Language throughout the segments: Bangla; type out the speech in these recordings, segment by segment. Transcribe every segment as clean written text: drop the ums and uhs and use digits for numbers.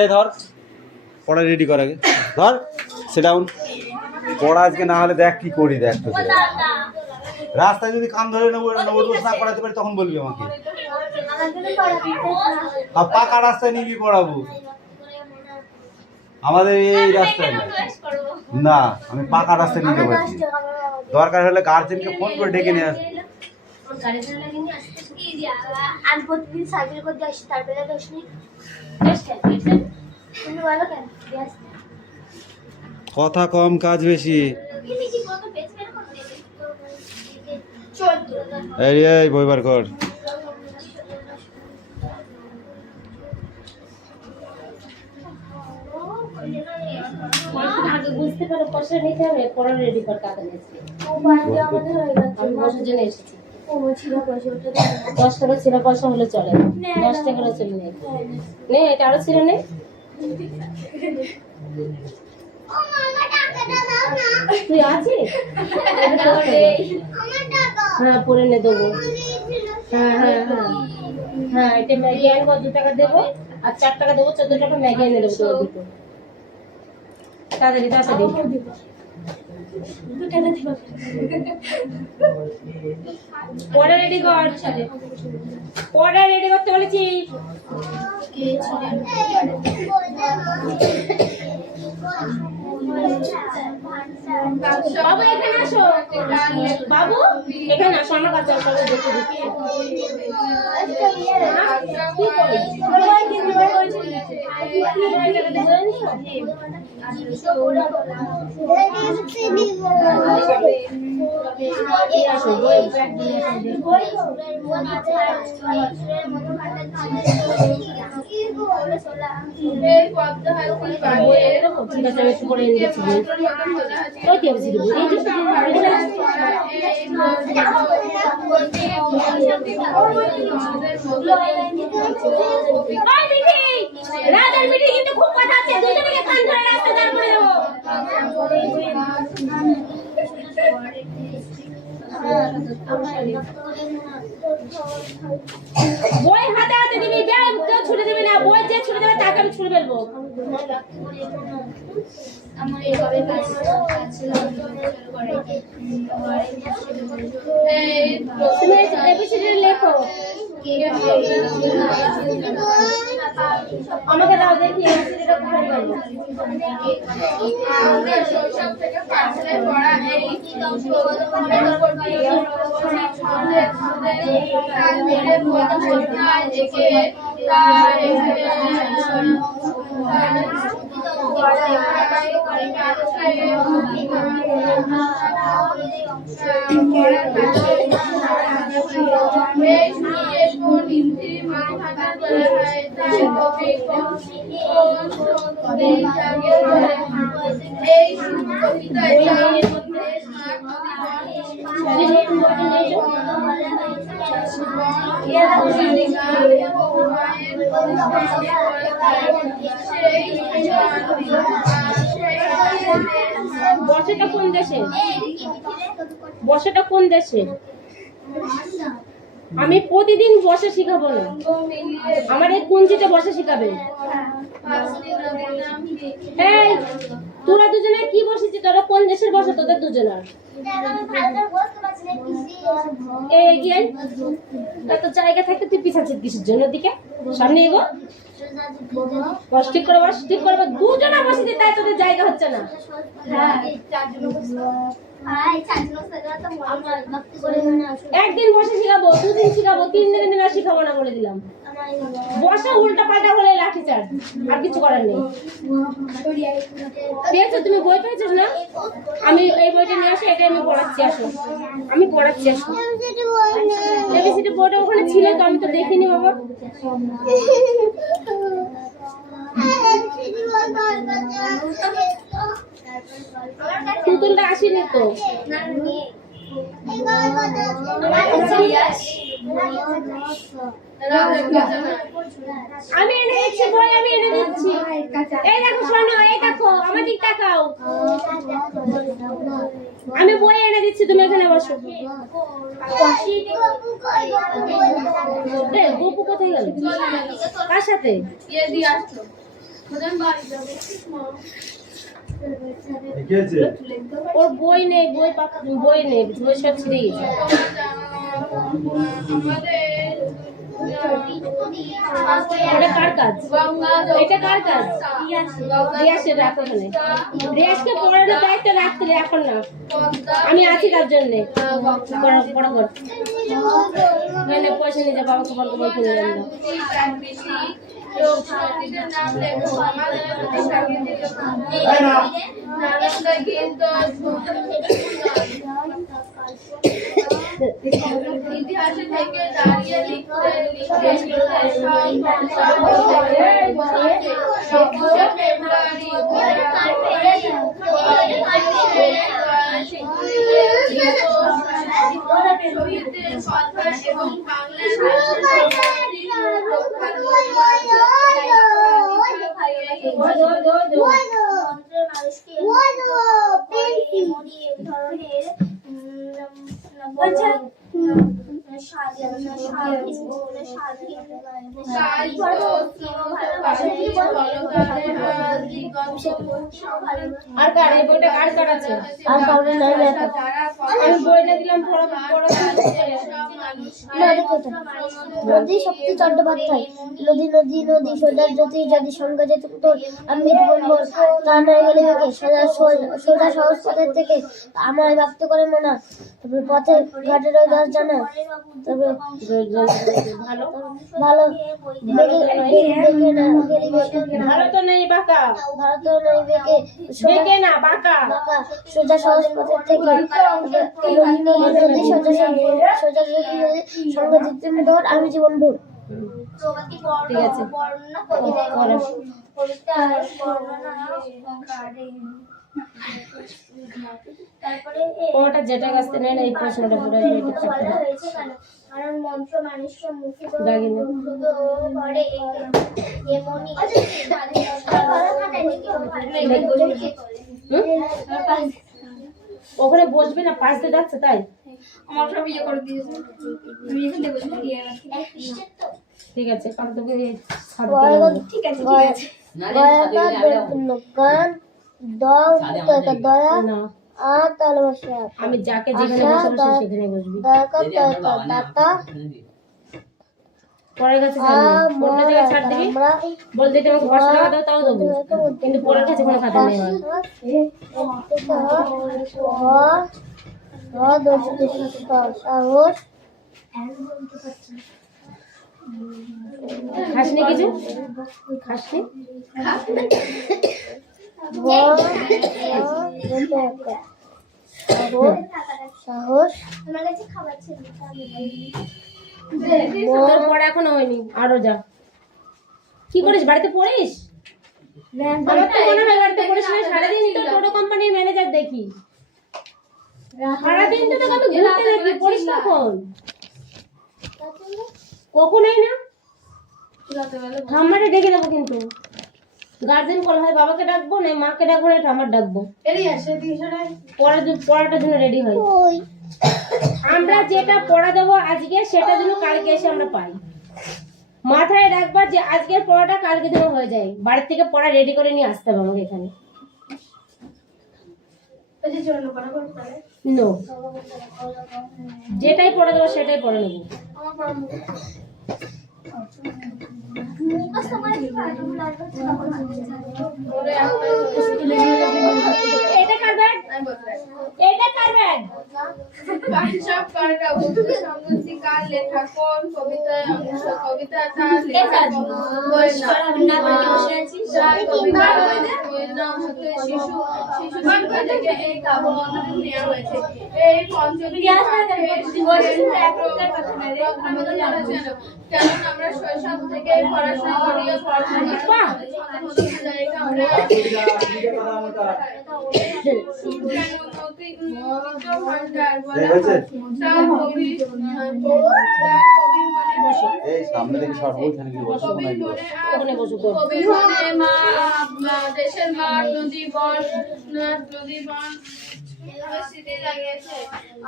এই ধর পড়া রেডি কর আগে, ধর সিট ডাউন। পড়া আজকে না হলে দেখ কি করি, দেখ তো রাস্তায় যদি কান ধরে নেবো না করাতে পারি তখন বলবি আমাকে। আর পাকা রাস্তায় নিয়ে কি পড়াবো? আমাদের এই রাস্তায় না, আমি পাকা রাস্তায় নিতে পারি। দরকার হলে গার্জেনকে ফোন করে ডেকে নিয়ে আসবো। আমি প্রতিদিন সাইকেল করতে আসি, তারপরে আসনি কথা কম কাজ বেশি। এই বই বার কর। বুঝতে পারো পয়সা নিতে হবে, পড়া রেডি কর তাড়াতাড়ি। আমি বসার জন্য এসেছি। 10 টাকা ছিল পয়সা হলে চলে, 10 টাকারও ছিল নেই, নে এটা আরো ছিল নেই। তুই আছিস? হ্যাঁ পরে নে দেবো। হ্যাঁ হ্যাঁ হ্যাঁ হ্যাঁ, এটা ম্যাগি আনবো, 2 টাকা দেবো আর 4 টাকা দেবো, 14 টাকা ম্যাগি এনে দেবো তোর দুটো। তাড়াতাড়ি তাড়াতাড়ি পড়া রেডি কর, পড়া রেডি করতে বলেছি। বাবু এখানে আসো, বাবু এখানে আসো, আমার কাছে আসো, দেখতে দেখি রাজার মিঠি কিন্তু খুব কথা আছে, দুজনকে কান ধরে রাস্তা দাঁড় করে দেবো। বই হাতে হাতে দিবি, ব্যাগ কেউ ছুড়ে দেবে না, বই যে ছুড়ে দেবে তাকে আমি ছুড়ে ফেলবো। আমার এইভাবে লেখো আমাকে দাও দেখি এবিসিডিটা কোথায় গেল। শৈশব থেকে পাঠশালায় পড়া এই বর্ষাটা কোন দেশে? বর্ষাটা কোন দেশে? আমি প্রতিদিন বর্ষা শিখাবো না, আমার এই কুঞ্চিতে বর্ষা শিখাবে। এই তোরা দুজনে কি বসেছিস? তোরা কোন দেশের বর্ষা তোদের দুজনের? এগিয়ে এত জায়গা থাকে, তুই পিছাচ্ছিস কিসের জন্য? দিকে সামনে এগো, বস ঠিক করে, বস ঠিক করে। দুজনে বসেছি তাই তোদের জায়গা হচ্ছে না। একদিন বসে শিখাবো, 2 দিন শিখাবো, 3 দিন আর শিখাবো না বলে দিলাম। বসা উল্টা পাল্টা হলে লাঠি চার্জ, আর কিছু করার নেই। পেয়েছো তুমি? বই পেয়েছিস না? আমি এই বইটা নিয়ে আসি, এটা আমি পড়াচ্ছি, আসো আমি পড়াচ্ছি, আসো। এবিসিডি বইটা ওখানে ছিল তো, আমি তো দেখিনি বাবা। পুতুলটা আসেনি তো। আমি এনে দিচ্ছি বই, আমি এনে দিচ্ছি। এই দেখো শোনো, এই দেখো আমার দিক তাকাও। আমি বই এনে দিচ্ছি, তুমি এখানে বসো। এ, গপু কোথায় গেল? কার সাথে? ওর বই নেই, বই নেই, বই সব ছিঁড়ে গেছে। ওটা কার কাজ? এটা কার কাজ? রিয়াসের, রাখো ওখানে। রিয়াসকে পড়ানোর দায়িত্ব রাখতে এখন না, আমি আছি তার জন্যে। পড়া কর, পয়সা নিয়ে যা, বাবাকে বলতে বলতে নিয়ে যাবো। ইতিহাসে থেকে দাঁড়িয়ে লিখতে লিখতে শহীদদের কথা এবং বাংলার আর কার এই বইটা কার কার আছে? আর কাউরে নাই লেখা। আমি বইটা দিলাম পড়া। নদী শক্তি চট্টোপাধ্যায়। নদী নদী নদী সোজা জ্যোতি যদি সঙ্গে যেত তোর আমি বলবো তা নয় গেলে বেঁকে সোজা সহজ পথের থেকে আমার ব্যক্ত করে মনা। তারপরে পথে ঘাটের ওই দশ জানা। তারপরে ভালো বেঁকে না গেলি বেঁকে ভালো তো নেই বাঁকা, ভালো তো নয় বেঁকে বেঁকে না বাঁকা। সোজা সহজ পথের থেকে নদী সোজা সোজা সঙ্গে যেতে তোর আমি জীবন ভোর। ঠিক আছে, ওটা যেটা কাছ থেকে নেন এই প্রশ্নটা পুরো কারণ মন্ত্র মানুষের মুখে দাগিনি। ওখানে বসবে না, পাশ দিয়ে যাচ্ছে তাই। আমার সব ইয়ে করে দিয়েছে, আমি এখান থেকে বসে ঠিক আছে, কারণ তোকে ঠিক আছে দয়া না, আর তাহলে বসে আমি যাকে যেখানে বসে বসে সেখানে বসবি। দাতা পরের কাছে পড়তে থেকে ছাড় দিবি, বলতে তোমাকে 500 টাকা দাও তাও দেবো, কিন্তু পরের কাছে কোনো খাতা নেই আমার। সাহস খাসনি কিছু? খাসনি? সাহস তোর পড়া এখনো হয়নি, আরো যা। কি করিস বাড়িতে? পড়িস? আমার তো মনে হয় বাড়িতে পড়িস না। সারাদিন তো টোটো কোম্পানির ম্যানেজার দেখি, সারাদিন তো তোকে আমি ঘুরতে দেখি। পড়িস কখন? কখনোই না। ঠাম্মাটা ডেকে দেবো কিন্তু। গার্জেন কল হয়, বাবাকে ডাকবো না মাকে ডাকবো না ঠাম্মার ডাকবো, পড়াটার জন্য রেডি হয়। আমরা যেটা পড়া দেবো আজকে সেটা যেন কালকে এসে আমরা পাই। মাথায় রাখবা যে আজকের পড়াটা কালকে যেন হয়ে যায়। বাড়ির থেকে পড়া রেডি করে নিয়ে আসতে হবে আমাকে এখানে। নো, যেটাই পড়া দেবো সেটাই পড়ে নেবো। এটা কার ব্যাগ? এটা কার ব্যাগ? সব কারটা সংগীতকার লেখা কোন কবিতায় অংশ কবিতা তার লেখা বইয়ের নাম হতে শিশু শিশু থেকে এই কাব্য নেওয়া হয়েছে। এই পঞ্চমী কেন আমরা শৈশব থেকে পড়াশোনা করি, সামনে থেকে দেশের মাঠ নদী বন স্মৃতি জাগিয়েছে।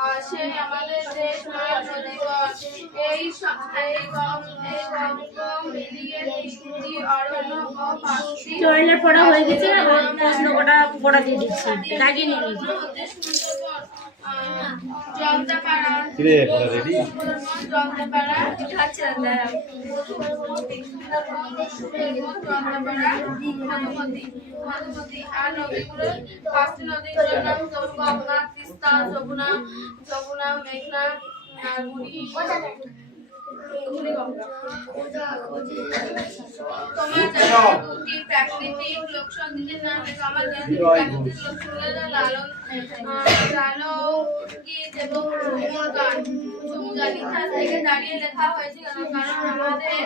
আর সেই আমাদের দেশ মাঠ নদীগণ এই গঙ্গ মিলিয়ে তিনটি অরণ্য ও পাঁচটি টয়লেট পড়া হয়ে গেছে, এবার প্রশ্ন কটা পড়া দিয়ে দিচ্ছি, দাগিয়ে নিয়ে নিবি। সুন্দরবন, জলদাপাড়া, কিরে পড়া রেডি? জলদাপাড়া, মধুমতি আর নদীগুলো পাঁচটি নদীর নাম গঙ্গা, তিস্তা, যমুনা, মেঘনা আর বুড়িগঙ্গা। তোমার জানা দুটি প্রাকৃতিক লোকসঙ্গীতের নাম লেখো। আমার জানা দুটি প্রাকৃতিক লোকসঙ্গীত লালন গীত এবং গান। সমুদ্র ইতিহাস থেকে দাঁড়িয়ে লেখা হয়েছে কারণ আমাদের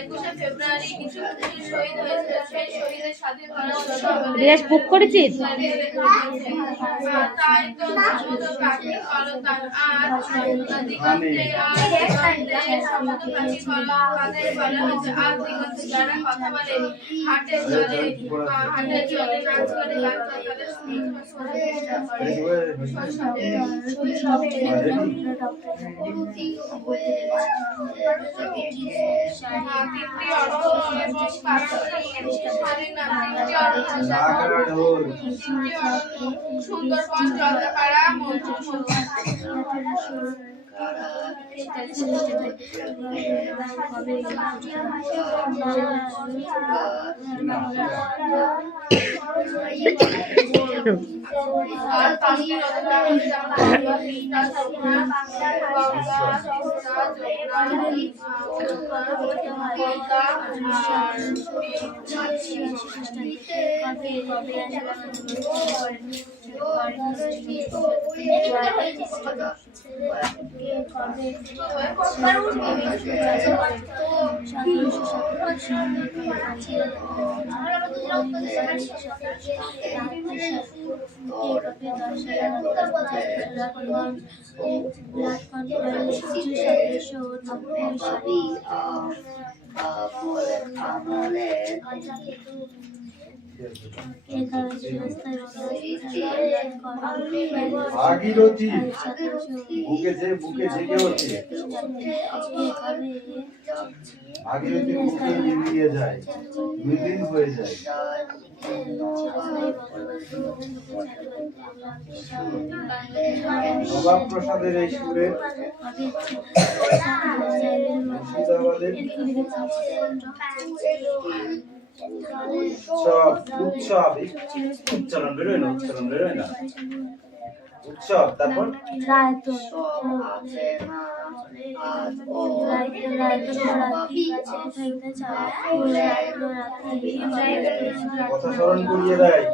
21শে ফেব্রুয়ারি কিছু শহীদ হয়েছিল। সেই শহীদের স্বাধীন করার জন্য রিয়াজ বুক করেছিস? তাই তো সমুদ্র পাখি কলকান আর দিগন্তে সমুদ্র পাখি কলকাদের বলা হয়েছে। আর দিগন্তে যারা কথা বলে হাটে চলে নাচ করে গান করে তাদের তিনটি অর্থ এবং সুন্দরবন, জলদাপাড়া, মধুমতি। আর পাঁচটি নদীর নাম হচ্ছে যেমন তিস্তা, যমুনা, পদ্মা ভাগীরথী বুকে জেগে ওঠে, ভাগীরথী বুকে মিলিয়ে যায়, বিলীন হয়ে যায়। নবাব প্রসাদের এই সুরে মুর্শিদাবাদের উৎসব উচ্চারণ বেরোয় না উৎসব। তারপর কথা স্মরণ করিয়ে দেয়।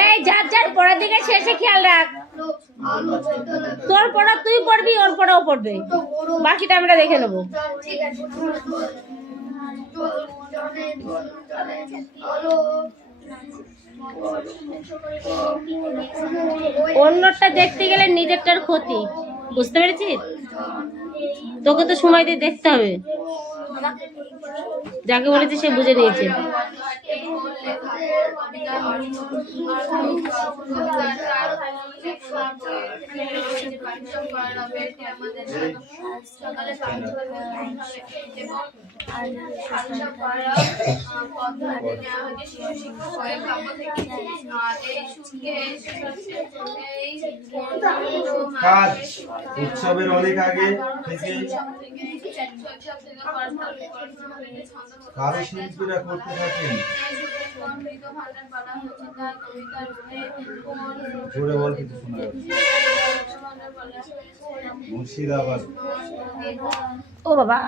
এই যার যার পড়ার দিকে শেষে খেয়াল রাখ, তোর পড়া তুই পড়বি, ওর পড়াও পড়বে, বাকিটা আমরা দেখে নেবো। অন্যটা দেখতে গেলে নিজেরটার ক্ষতি, বুঝতে পেরেছিস? তোকে তো সময় দিয়ে দেখতে হবে, যাকে বলেছে সে বুঝে নিয়েছে। উৎসবের অনেক আগে থেকে কারুশিল্পীরা করতে থাকেন। জোরে বল, কিছু শোনা যাচ্ছে। মুর্শিদাবাদ। ও বাবা,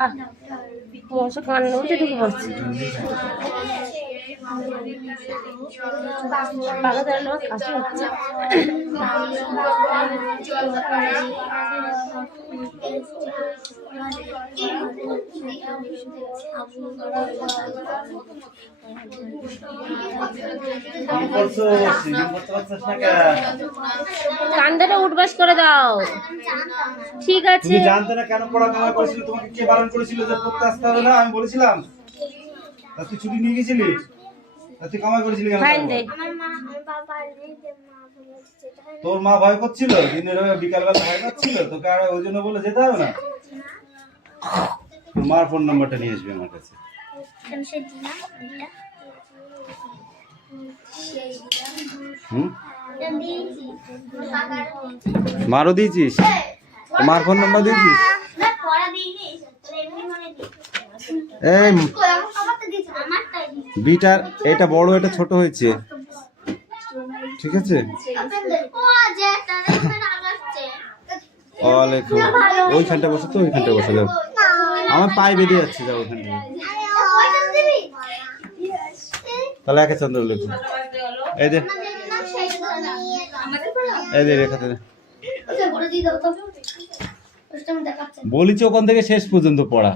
মশা কান উঠে ঢুকে পড়ছে। বাবা দাঁড়ানো কাছে হচ্ছে কান্দাটা উঠবাস করে দাও। ঠিক আছে, তুমি জানতে না কেন পড়া কামাই করেছিল? তোমাকে কে বারণ করেছিল যে পড়তে আসতে হবে না? আমি বলেছিলাম। তা তুই ছুটি নিয়ে গেছিলিস? তা তুই কামাই করেছিলি কেন? ফাইন দে। আমার মা বাবা নেই যে মা বলেছে তাই তোর মা ভয় করছিল, দিনের বেলা বিকালবেলা ভয় করছিল তোকে, আর ওই জন্য বলে যেতে হবে না। তোর মার ফোন নাম্বারটা নিয়ে আসবি আমার কাছে। কেন সে দিনা এটা হুম, এটা দিয়েছি কাকার মারও দিয়েছিস? মার ফোন নাম্বার দিয়েছিস? না পড়া দিইনি তাহলে এমনি মনে দিই এই কই আমার আমারটা দিয়েছি আমারটাই দিয়েছি বিটার এটা বড় এটা ছোট হয়েছে, ঠিক আছে? ও যে একটা এখানে আগাচ্ছে ওয়ালাইকুম। ওইখানটা বসে তো, ওইখানটা বসে যাও। আমার পায়ে বেঁধে যাচ্ছে, যাও ওইখানটা। ওইটা দিবি তাহলে একে চন্দ্র লেখো। এই যে না সেই আমাদের পড়া এই যে রেখাতে দে। ওটা করে দিয়ে দাও তো ওটা আমি দেখাচ্ছি বলেছি ওখান থেকে শেষ পর্যন্ত পড়া।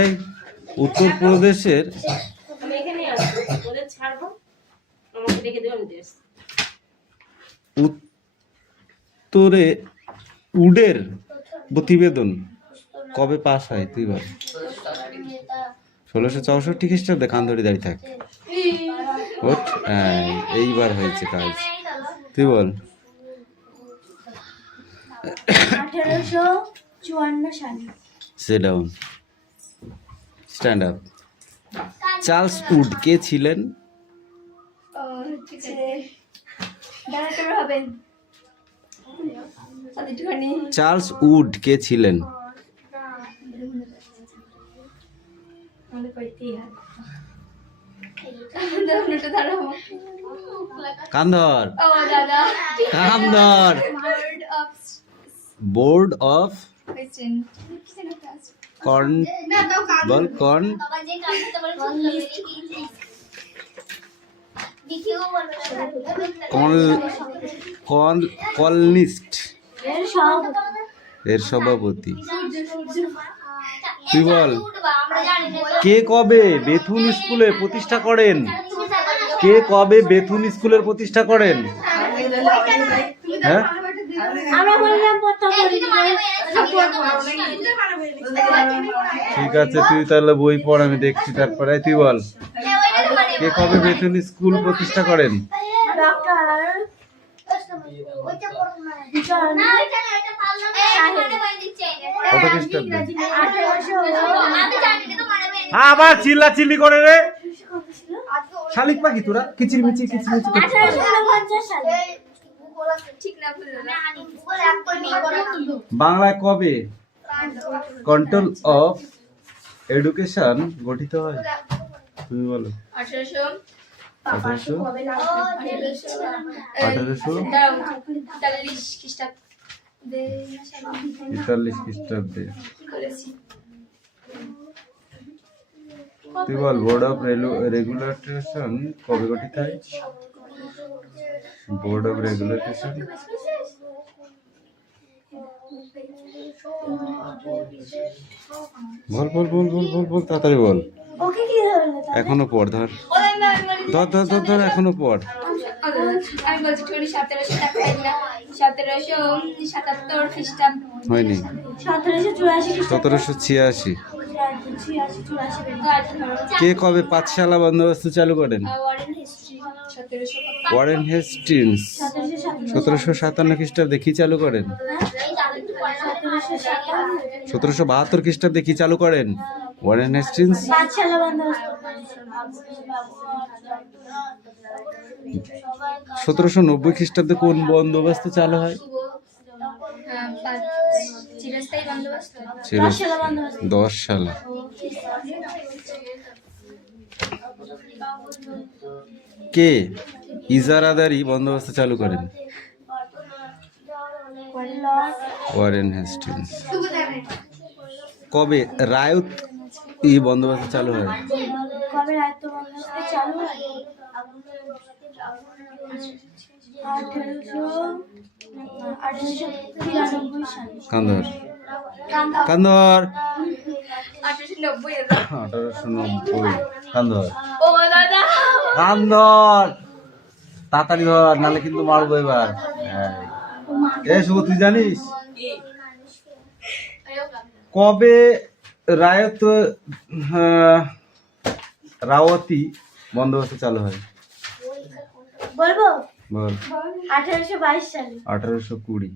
এই উত্তরপ্রদেশের আমি এখানে আসবো, ওদের ছাড়বো, আমাকে ডেকে দেবো, আমি দিয়ে আসছি। উত্তরে উডের প্রতিবেদন কবে পাস হয় তুই বল? 1664 খ্রিস্টাব্দে কান্দড়ি দাঁড়িয়ে থাকে। ওঠ, এইবার হয়েছে কাজ, তুই বল। 1854 সালে sit down, stand up. Charles Wood কে ছিলেন? ডাইরেক্টর হবেন সাদিটুখানি চার্লস উড কে ছিলেন? আমাদের কইতেই হয় দাঁড়ানোটা দাঁড়াবো কান্ধর, ও দাদা কান্ধর। বোর্ড অফ কোয়েশ্চেন কর্ন, বল কর্ন, বাবা যে কাজ করতে পারে কলনিস্ট এর সভাপতি। তুই বল, কে কবে বেথুন স্কুলে প্রতিষ্ঠা করেন? কে কবে বেথুন স্কুলের প্রতিষ্ঠা করেন? হ্যাঁ, আমরা বললাম প্রথম ঠিক আছে, তুই তাহলে বই পড়, আমি দেখছি তারপরে। তুই বল, কে কবে বেথুন স্কুল প্রতিষ্ঠা করেন? কত খ্রিস্টাব্দে? আবার চিল্লা চিল্লি করে রে শালিক পাখি, তোরা কিচির মিচির করছিস। বাংলায় কবে কন্ট্রোল অফ এডুকেশন গঠিত হয়? তুমি বলো। 1840 খ্রিস্টাব্দে। তুই বল, বোর্ড অফ রেগুলেশন কবে গঠিত হয়? বোর্ড অফ রেগুলেশন বল বল বল বল বল বল তাড়াতাড়ি বল। এখনো পড়, ধর ধর ধর ধর ধর, এখনো পড়। আমি বলছি 1777 খ্রিস্টাব্দ হয়নি। 1784 1786। কে কবে পাঠশালা বন্দোবস্ত চালু করেন? ওয়ারেন হেস্টিংস 1757 খ্রিস্টাব্দে কি চালু করেন? 1772 খ্রিস্টাব্দে কি চালু করেন? Warren Hastings. 1790 খ্রিস্টাব্দে কোন বন্দোবস্ত চালু হয়? চিরস্থায়ী বন্দোবস্ত 10 সালে। কে ইজারাদারি বন্দোবস্ত চালু করেন? Warren Hastings. কবে রায়ত এই বন্দোবস্ত চালু হয়? কবে রায়ত বন্দোবস্ত চালু হয়? 1893 সালে। কান্দর কান্দর 1890 কান্দর কান্দর তাড়াতাড়ি ধর, নাহলে কিন্তু মারবো এবার। এ শুভ, তুই জানিস কবে রাওয়াতি বন্দোবস্ত চালু হয়? বলবো বল। 1822 সালে। 1820।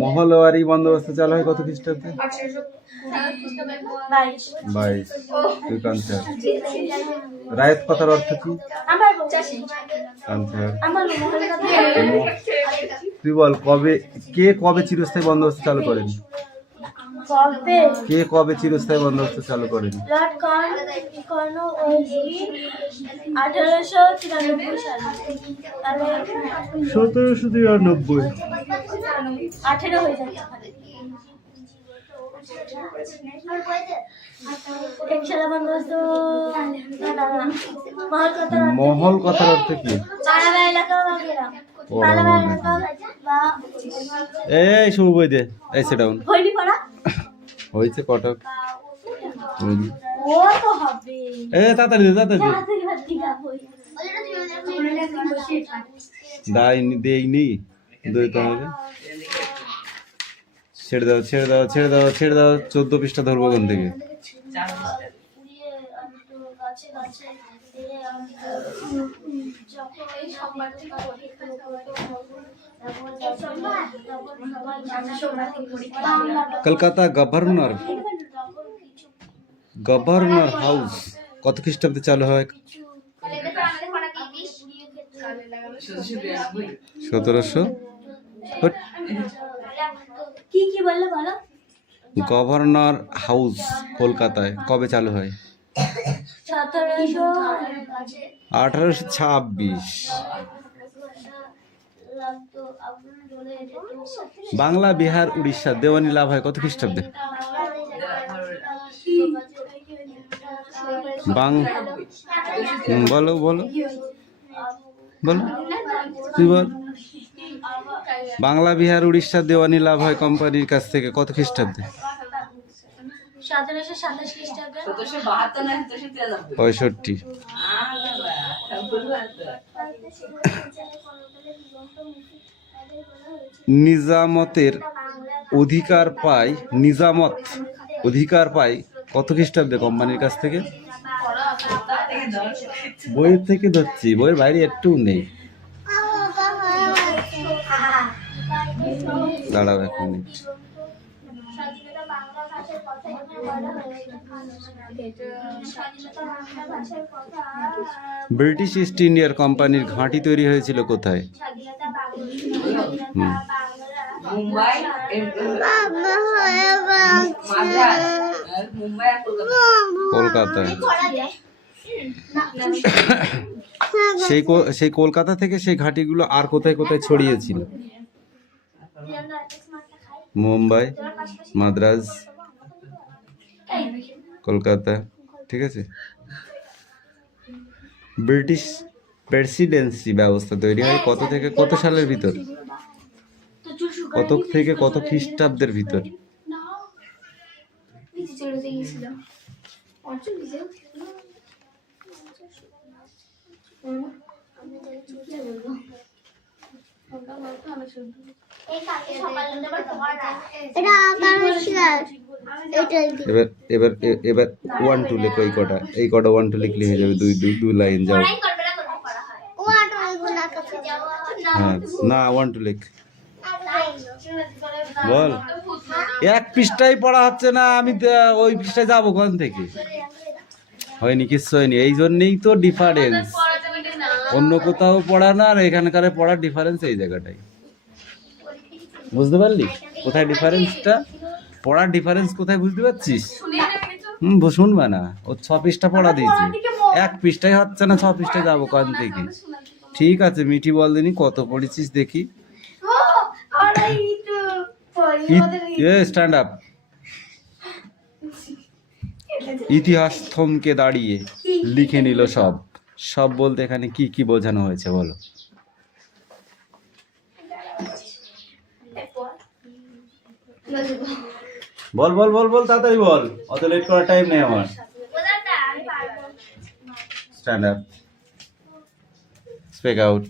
মহলওয়ারি বন্দোবস্ত চালু হয় কত খ্রিস্টাব্দে? 22। তুই কাঞ্চার। রায়ত কথার অর্থ কি? আমার কাঞ্চার। আমার মহল কথা। তুই বল, কবে চিরস্থায়ী বন্দোবস্ত চালু করেন? কবে? কে কবে চিরস্থায়ী বন্দোবস্ত চালু করেন? লর্ড কর্নওয়ালিস 1893 সালে। তাহলে 1793। 18 হয়ে যাচ্ছে। একশালা বন্দোবস্ত মহল কথার অর্থ কি? পালাবা এলাকা বা গ্রাম। পালাবা এলাকা বা এই শুভ বই দে, এই সেট ডাউন। হইনি পড়া? হয়েছে কটক। ও তো হবে। তাড়াতাড়ি দে, তাড়াতাড়ি দে। তাড়াতাড়ি ভাত দিগা হই। দেইনি দইতে হবে। ছেড়ে দাও, ছেড়ে দাও, ছেড়ে দাও, ছেড়ে দাও। 14 পৃষ্ঠা ধরবো কোন থেকে? কলকাতা গভর্নর হাউস কত খ্রিস্টাব্দে চালু হয়? 1700। কি কি বললে বলো? গভর্নর হাউস কলকাতায় কবে চালু হয়? 1826। বাংলা, বিহার, উড়িষ্যা দেওয়ানি লাভ হয় কত খ্রিস্টাব্দে? বলো বলো বলো, তুই বল। বাংলা, বিহার, উড়িষ্যা দেওয়ানি লাভ হয় কোম্পানির কাছ থেকে কত খ্রিস্টাব্দে? 1727 খ্রিস্টাব্দে। 65। নিজামতের অধিকার পায় কত খ্রিস্টাব্দে কোম্পানির কাছ থেকে? বইয়ের থেকে ধরছি, বইয়ের বাইরে একটু নেই। দাঁড়াও 1 মিনিট। ব্রিটিশ ইস্ট ইন্ডিয়ার কোম্পানির ঘাঁটি তৈরি হয়েছিল কোথায়? কলকাতায়। সেই কলকাতা থেকে সেই ঘাঁটিগুলো আর কোথায় কোথায় ছড়িয়েছিল? মুম্বাই, মাদ্রাজ, কলকাতা। ঠিক আছে। ব্রিটিশ প্রেসিডেন্সি ব্যবস্থা তৈরি হয় কত থেকে কত সালের ভিতর? কত থেকে কত খ্রিস্টাব্দের ভিতর? এবার 1 2 লেখো। এই কটা 1 2 লিখলে হয়ে যাবে। দুই লাইন যাও। হ্যাঁ, না 1 2 লেখ। বল। 1 পৃষ্ঠাই পড়া হচ্ছে না, আমি ওই পৃষ্ঠায় যাবো কোন থেকে? হয়নি, কিচ্ছু হয়নি। এই জন্যেই তো ডিফারেন্স। অন্য কোথাও পড়া না আর এখানকার পড়ার ডিফারেন্স এই জায়গাটাই। বুঝতে পারলি কোথায় ডিফারেন্সটা? পড়ার ডিফারেন্স কোথায় বুঝতে পারছিস? শুনবা না, ও 6 পৃষ্ঠা পড়া দিয়েছে, 1 পৃষ্ঠাই হচ্ছে না, 6 পৃষ্ঠায় যাবো কোন থেকে? ঠিক আছে, মিঠি বল দিনি কত পড়েছিস দেখি। Stand up. ইতিহাস থমকে দাঁড়িয়ে লিখে নিল সব। সব বলতে এখানে কি কি বোঝানো হয়েছে বলো? বল বল বল বল, তাড়াতাড়ি বল, অত লেট করার টাইম নেই আমার। Stand up, speak out.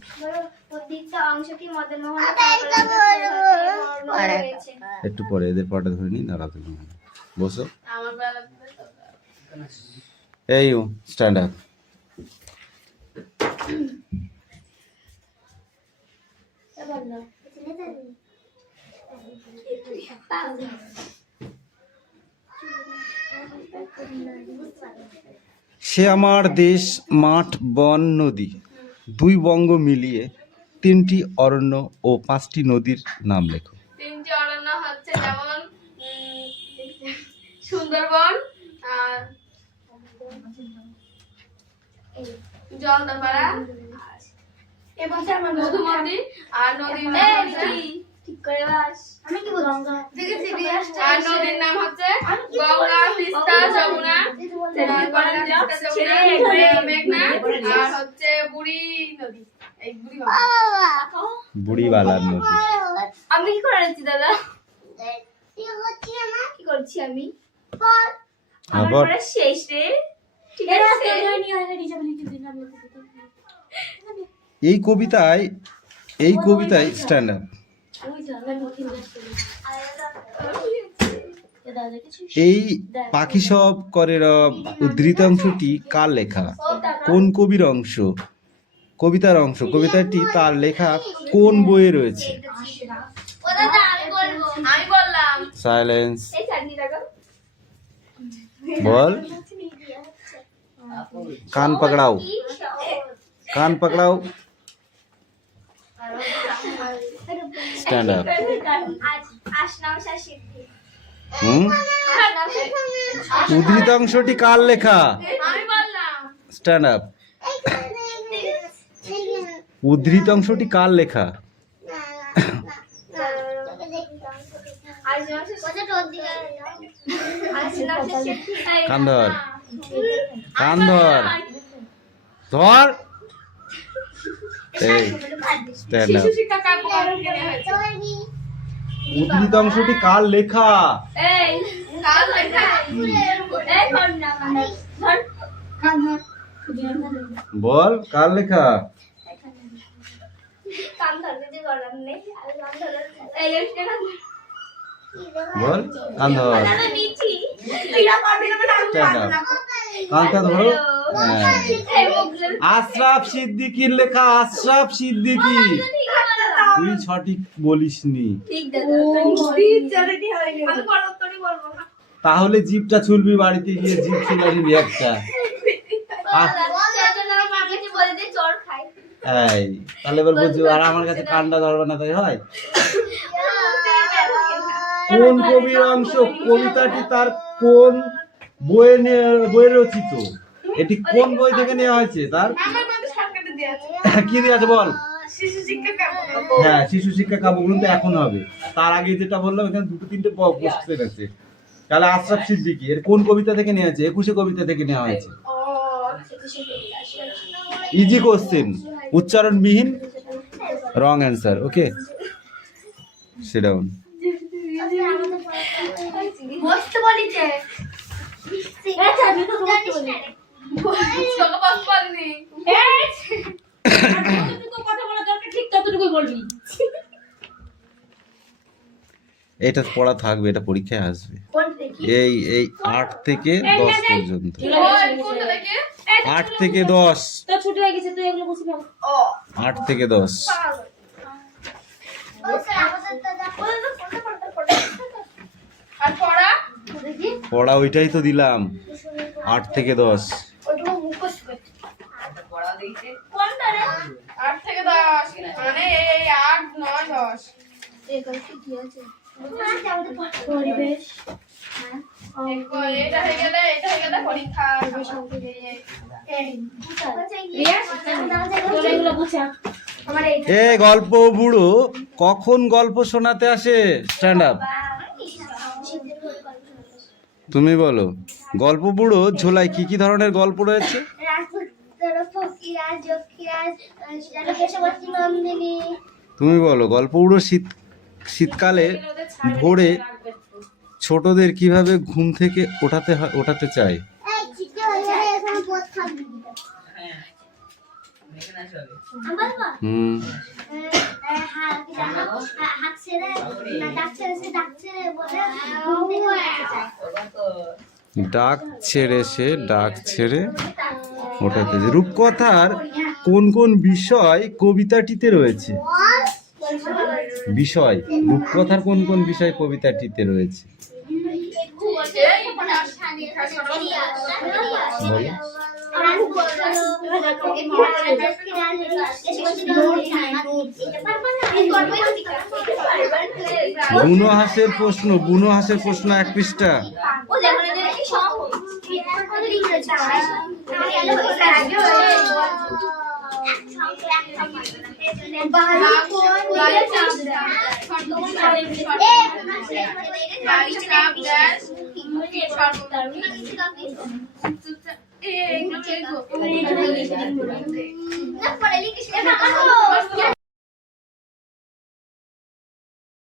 একটু পরে এদের পড়াটা ধরে নি, দাঁড়াতে বসো। এই ইউ স্ট্যান্ড আপ। সে আমার দেশ, মাঠ, বন, নদী, দুই বঙ্গ মিলিয়ে 3টি অরণ্য ও 5টি নদীর নাম লেখো। 3টি অরণ্য হচ্ছে যেমন সুন্দরবন, আর জলদাপাড়া, এবং মধুমতি, আর নদীর নাম হচ্ছে আর নদীর নাম হচ্ছে গঙ্গা, তিস্তা, যমুনা, মেঘনা, আর হচ্ছে বুড়ি নদী। এই বুড়িবালার নদী। আমি কি করে আছি দাদা? কি করছি আমি? আমার পড়া শেষ রে। ঠিক আছে। এই কবিতায় স্ট্যান্ড আপ। এই পাখি সব করে রব উদ্ধৃতাংশটি কার লেখা? কোন কবির অংশ? কবিতার অংশ। কবিতাটি তার লেখা কোন বইয়ে রয়েছে? আমি বললাম। সাইলেন্স। বল। কান পকড়াও, কান পকড়াও। Stand up. উদ্ধৃতাংশটি কার লেখা? আমি বললাম। Stand up. উদ্ধৃতাংশটি কার লেখা? কান ধর, কান ধর, ধর। এই স্ট্যান্ড আপ। শিশু শিক্ষা কার পক্ষে নেওয়া হয়েছে? উদ্ধৃতাংশটি কার লেখা? এই কার লেখা? এই ধর না, ধর। বল, কার লেখা? কান ধরতে যে গরম নেই, আর কান ধরে এই একটা বল, কান ধর। দাদা নিচি তুইরা পারবি না স্ট্যান্ড আপ। কানটা ধরো। হ্যাঁ। আশরাফ সিদ্দিকীর লেখা। আশরাফ সিদ্দিকী। তুই সঠিক বলিসনি। ঠিক দাদা ঠিক জলদি হয়নি আমি পরবর্তী বলবো না তাহলে জিভটা ছুলবি বাড়িতে গিয়ে, জিভ ছুলাবি একটা। সেজন্য আমি মার কাছে বলে দিই চড় খাই এই তাহলে এবার বুঝছো, আর আমার কাছে কানটা ধরবে না তাই হয়? কোন কবির অংশ? কবিতাটি তার কোন বইয়ে রচিত? এটি কোন বই থেকে নেওয়া হয়েছে? তার আমার মধ্যে শর্টকাটে দেয়া আছে। কি দিয়ে আছে বল? শিশু শিক্ষা কার? হ্যাঁ, শিশু শিক্ষা কাব্যগ্রন্থ এখন হবে। তার আগে যেটা বললাম, এখানে 2-3টে কোশ্চেন আছে। তাহলে আশরাফ সিদ্দিকী এর কোন কবিতা থেকে নেওয়া হয়েছে? 21 কবিতা থেকে নেওয়া হয়েছে। ইজি কোশ্চেন, উচ্চারণবিহীন। Wrong answer. Okay, sit down. বসতে বলিছে আচ্ছা আমি তো জানিস না তোকে পাস পারিনি। যতটুকু কথা বলা দরকার ঠিক ততটুকুই বলবি। এটা পড়া থাকবে, এটা পরীক্ষায় আসবে। কোন দেখি এই 8 থেকে 10 পর্যন্ত। ওই কোনটা দেখে? 8 থেকে 10। তো ছুটি হয়ে গেছে, তুই এগুলো বুঝবি না। ও 8 থেকে 10। আর পড়া? দেখি পড়া ওইটাই তো দিলাম, 8 থেকে 10। ওটা মুখস্থ করতে পড়া দিতে কোনটা রে 8 থেকে 10 মানে এই 8 9 10। এখানে কি আছে পরিবেশ এটা হয়ে গেলে পরীক্ষা। রিয়া, তোরা এগুলো বুঝা। এ গল্প বুড়ো কখন গল্প শোনাতে আসে? Stand up. তুমি বলো, গল্প বুড়ো ঝোলায় কি কি ধরনের গল্প রয়েছে? তুমি বলো, গল্প বুড়ো শীতকালে ভোরে ছোটদের কিভাবে ঘুম থেকে ওঠাতে চায়? হুম, ডাক ছেড়ে ওঠাতে চায়। রূপকথার কোন কোন বিষয় কবিতাটিতে রয়েছে? রূপকথার কোন কোন বিষয় কবিতাটিতে রয়েছে? বলো। বুনো হাঁসের প্রশ্ন 1 পৃষ্ঠা।